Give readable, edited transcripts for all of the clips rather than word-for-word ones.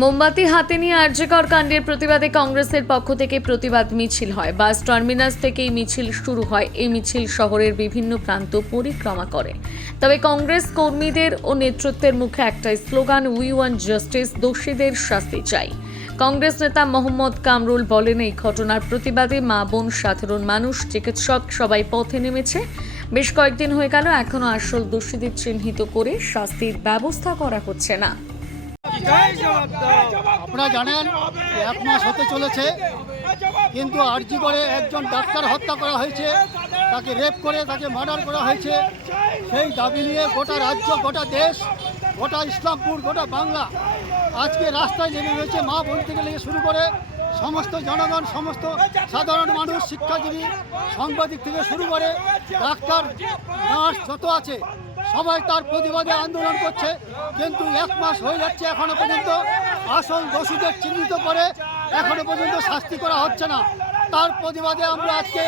মোমবাতি হাতে নিয়ে আরজিকর কাণ্ডের প্রতিবাদে কংগ্রেসের পক্ষ থেকে প্রতিবাদ মিছিল হয়। বাস টার্মিনাস থেকেই মিছিল শুরু হয়। এই মিছিল শহরের বিভিন্ন প্রান্ত পরিক্রমা করে। তবে কংগ্রেস কর্মীদের ও নেতৃত্বের মুখে একটাই স্লোগান, উই ওয়ান্ট জাস্টিস, দোষীদের শাস্তি চাই। কংগ্রেস নেতা মোহাম্মদ কামরুল বলেন, এই ঘটনার প্রতিবাদে মা বোন, সাধারণ মানুষ, চিকিৎসক সবাই পথে নেমেছে। বেশ কয়েকদিন হয়ে গেল, এখনো আসল দোষীদের চিহ্নিত করে শাস্তির ব্যবস্থা করা হচ্ছে না। আপনারা জানেন এক মাস হতে চলেছে, কিন্তু আরজি করে একজন ডাক্তার হত্যা করা হয়েছে, তাকে রেপ করে তাকে মার্ডার করা হয়েছে। সেই দাবি নিয়ে গোটা রাজ্য, গোটা দেশ, গোটা ইসলামপুর, গোটা বাংলা আজকে রাস্তায় নেমে হয়েছে। মা বোন থেকে লেগে শুরু করে সমস্ত জনগণ, সমস্ত সাধারণ মানুষ, শিক্ষাজীবী, সাংবাদিক থেকে শুরু করে ডাক্তার, নার্স যত আছে সবাই তার প্রতিবাদে আন্দোলন করছে। কিন্তু এক মাস হয়ে যাচ্ছে, এখনো পর্যন্ত আসল দোষীদের চিহ্নিত করে এখনো পর্যন্ত শাস্তি করা হচ্ছে না। তার প্রতিবাদে আমরা আজকে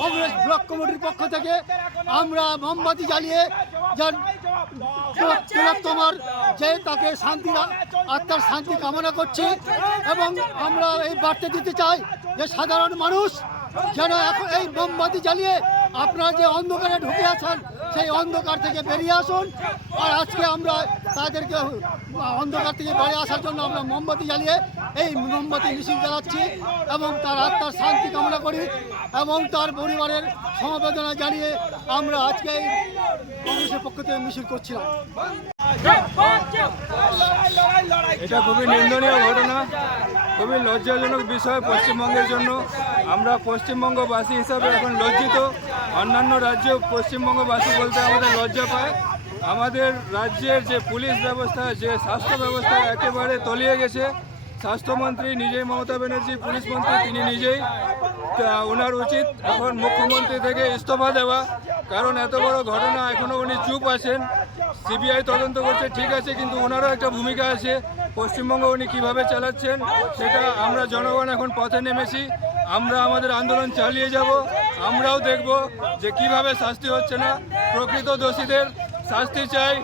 কংগ্রেস ব্লক কমিটির পক্ষ থেকে আমরা মোমবাতি জ্বালিয়ে যার তিলোত্তমার যে তাকে শান্তি, আত্মার শান্তি কামনা করছি। এবং আমরা এই বার্তা দিতে চাই যে সাধারণ মানুষ যেন এখন এই মোমবাতি জ্বালিয়ে আপনারা যে অন্ধকারে ঢুকে আছেন সেই অন্ধকার থেকে বেরিয়ে আসুন। আর আজকে আমরা তাদেরকে অন্ধকার থেকে বেরিয়ে আসার জন্য আমরা মোমবাতি জ্বালিয়ে এই মোমবাতি মিছিল চালাচ্ছি এবং তার আত্মার শান্তি কামনা করি এবং তার পরিবারের সমবেদনা জানিয়ে আমরা আজকে এই কংগ্রেসের পক্ষ থেকে মিছিল করছিলাম। এটা খুবই নিন্দনীয় ঘটনা, খুবই লজ্জাজনক বিষয় পশ্চিমবঙ্গের জন্য। আমরা পশ্চিমবঙ্গবাসী হিসাবে এখন লজ্জিত। অন্যান্য রাজ্য পশ্চিমবঙ্গবাসী বলতে আমাদের লজ্জা পায়। আমাদের রাজ্যের যে পুলিশ ব্যবস্থা, যে স্বাস্থ্য ব্যবস্থা একেবারে তলিয়ে গেছে। স্বাস্থ্যমন্ত্রী নিজেই, মমতা ব্যানার্জি পুলিশ মন্ত্রী, তিনি নিজেই, ওনার উচিত এখন মুখ্যমন্ত্রী থেকে ইস্তফা দেওয়া। কারণ এত বড় ঘটনা এখনও উনি চুপ আছেন। সিবিআই তদন্ত করছে, ঠিক আছে, কিন্তু ওনারও একটা ভূমিকা আছে। পশ্চিমবঙ্গ উনি কীভাবে চালাচ্ছেন সেটা আমরা জনগণ এখন পথে নেমেছি। আমরা আমাদের আন্দোলন চালিয়ে যাব। আমরাও দেখব যে কিভাবে শাস্তি হচ্ছে না। প্রকৃত দোষীদের শাস্তি চাই,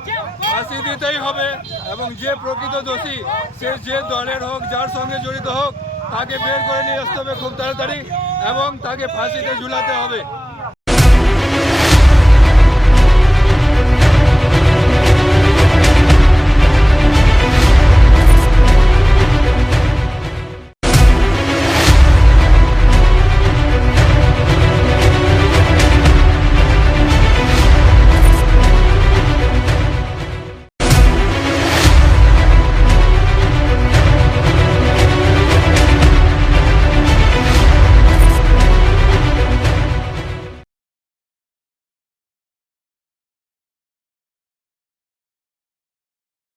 ফাঁসি দিতেই হবে। এবং যে প্রকৃত দোষী, সে যে দলের হোক, যার সঙ্গে জড়িত হোক, তাকে বের করে নিয়ে আসতে হবে খুব তাড়াতাড়ি এবং তাকে ফাঁসিতে ঝুলাতে হবে।